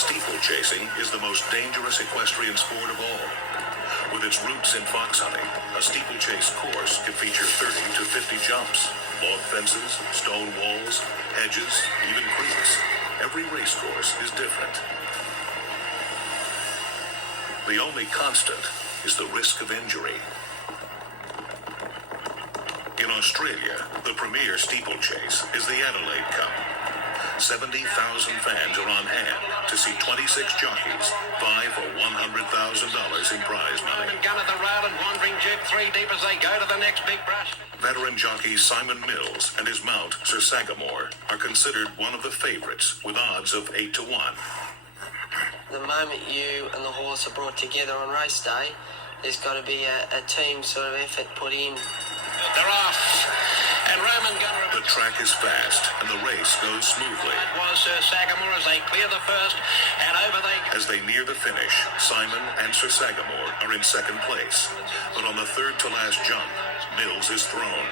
Steeplechasing is the most dangerous equestrian sport of all. With its roots in fox hunting, a steeplechase course can feature 30 to 50 jumps, log fences, stone walls, hedges, even creeks. Every race course is different. The only constant is the risk of injury. In Australia, the premier steeplechase is the Adelaide Cup. 70,000 fans are on hand to see 26 jockeys vie for $100,000 in prize money. Gun at the rail and wandering jet 3 deep as they go to the next big brush. Veteran jockey Simon Mills and his mount, Sir Sagamore, are considered one of the favorites with odds of 8 to 1. The moment you and the horse are brought together on race day, there's got to be a team sort of effort put in. They're off. And Roman Gunner. The track is fast and the race goes smoothly. It was Sir Sagamore as they clear the first, and over they go. As they near the finish, Simon and Sir Sagamore are in second place. But on the third to last jump, Mills is thrown.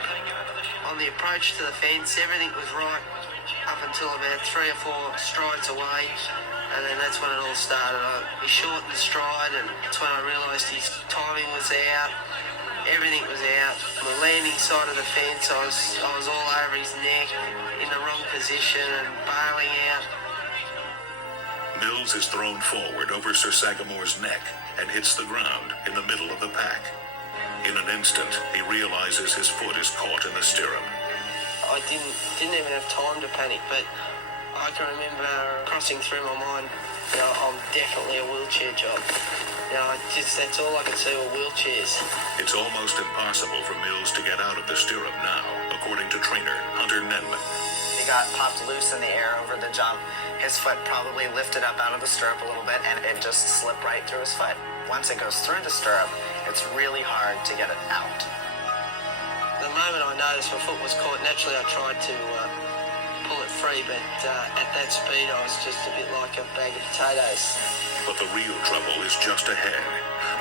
On the approach to the fence, everything was right up until about 3 or 4 strides away. And then that's when it all started. He shortened the stride, and that's when I realised his timing was out. Everything was out. On the landing side of the fence, I was all over his neck, in the wrong position and bailing out. Mills is thrown forward over Sir Sagamore's neck and hits the ground in the middle of the pack. In an instant, he realizes his foot is caught in the stirrup. I didn't even have time to panic, but I can remember crossing through my mind, I'm definitely a wheelchair job. That's all I could see were wheelchairs. It's almost impossible for Mills to get out of the stirrup now, according to trainer Hunter Nedman. He got popped loose in the air over the jump. His foot probably lifted up out of the stirrup a little bit, and it just slipped right through his foot. Once it goes through the stirrup, it's really hard to get it out. The moment I noticed my foot was caught, naturally I tried to pull it free, but at that speed I was just a bit like a bag of potatoes. But the real trouble is just ahead.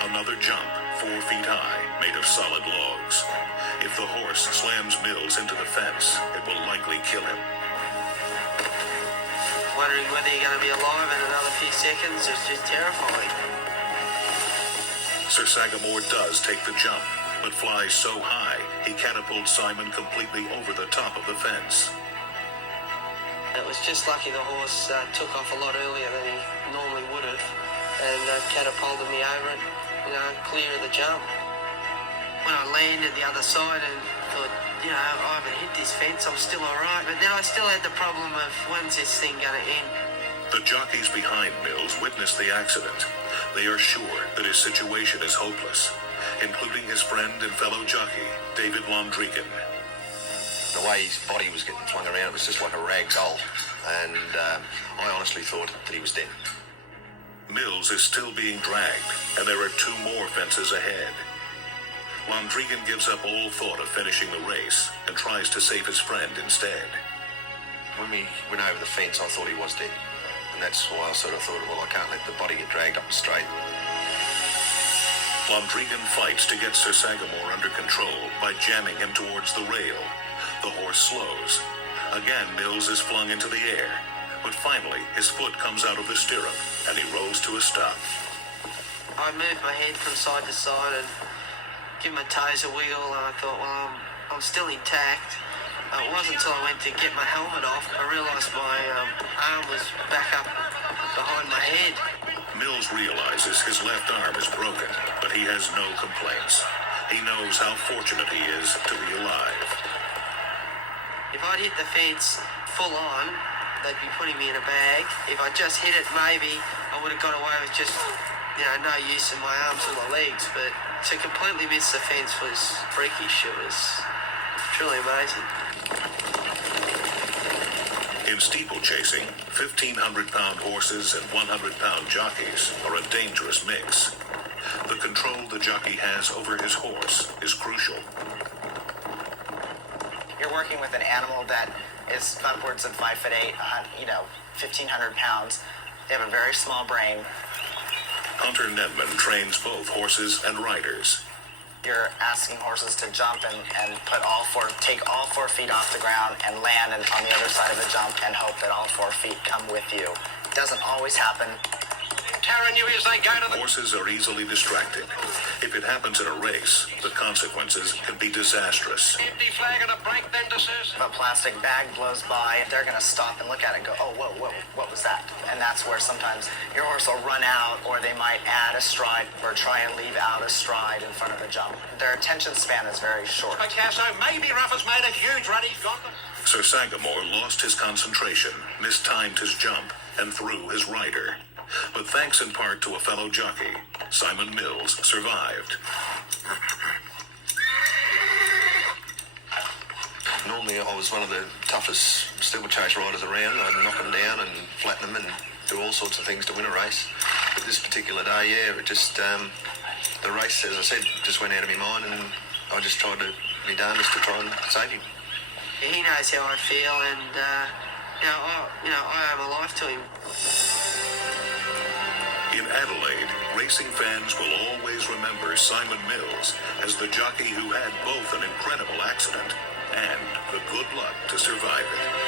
Another jump, 4 feet high, made of solid logs. If the horse slams Mills into the fence, it will likely kill him. Wondering whether you're going to be alive in another few seconds is just terrifying. Sir Sagamore does take the jump, but flies so high, he catapults Simon completely over the top of the fence. It was just lucky the horse took off a lot earlier than he normally would have, and catapulted me over it, clear of the jump. When I landed the other side and thought, I haven't hit this fence, I'm still alright, but then I still had the problem of when's this thing going to end? The jockeys behind Mills witnessed the accident. They are sure that his situation is hopeless, including his friend and fellow jockey, David Londrigan. The way his body was getting flung around, it was just like a rag doll, and I honestly thought that he was dead. Mills is still being dragged, and there are 2 more fences ahead. Londrigan gives up all thought of finishing the race and tries to save his friend instead. When we went over the fence, I thought he was dead, and that's why I sort of thought, well, I can't let the body get dragged up straight. Londrigan fights to get Sir Sagamore under control by jamming him towards the rail. The horse slows. Again, Mills is flung into the air, but finally his foot comes out of the stirrup and he rolls to a stop. I moved my head from side to side and give my toes a wiggle, and I thought, well, I'm still intact. It wasn't until I went to get my helmet off, I realised my arm was back up behind my head. Mills realizes his left arm is broken, but he has no complaints. He knows how fortunate he is to be alive. If I'd hit the fence full on, they'd be putting me in a bag. If I just hit it, maybe I would have got away with just, no use in my arms or my legs. But to completely miss the fence was freakish. It was truly amazing. In steeplechasing, 1,500-pound horses and 100-pound jockeys are a dangerous mix. The control the jockey has over his horse is crucial. You're working with an animal that is upwards of 5'8", 1,500 pounds. They have a very small brain. Hunter Nedman trains both horses and riders. You're asking horses to jump and take all 4 feet off the ground and land on the other side of the jump and hope that all 4 feet come with you. It doesn't always happen. Taryn you as they go to the... Horses are easily distracted. If it happens in a race, the consequences can be disastrous. Empty flag and a break then to Sir If a plastic bag blows by, they're going to stop and look at it and go, oh, whoa, what was that? And that's where sometimes your horse will run out, or they might add a stride or try and leave out a stride in front of the jump. Their attention span is very short. Picasso, maybe Ruff has made a huge run. He's got them. Sir Sagamore lost his concentration, mistimed his jump, and threw his rider. But thanks in part to a fellow jockey, Simon Mills survived. Normally I was one of the toughest steeplechase riders around. I'd knock them down and flatten them and do all sorts of things to win a race. But this particular day, yeah, it just, the race, as I said, just went out of my mind, and I just tried to be darndest to try and save him. He knows how I feel, and I owe my life to him. In Adelaide, racing fans will always remember Simon Mills as the jockey who had both an incredible accident and the good luck to survive it.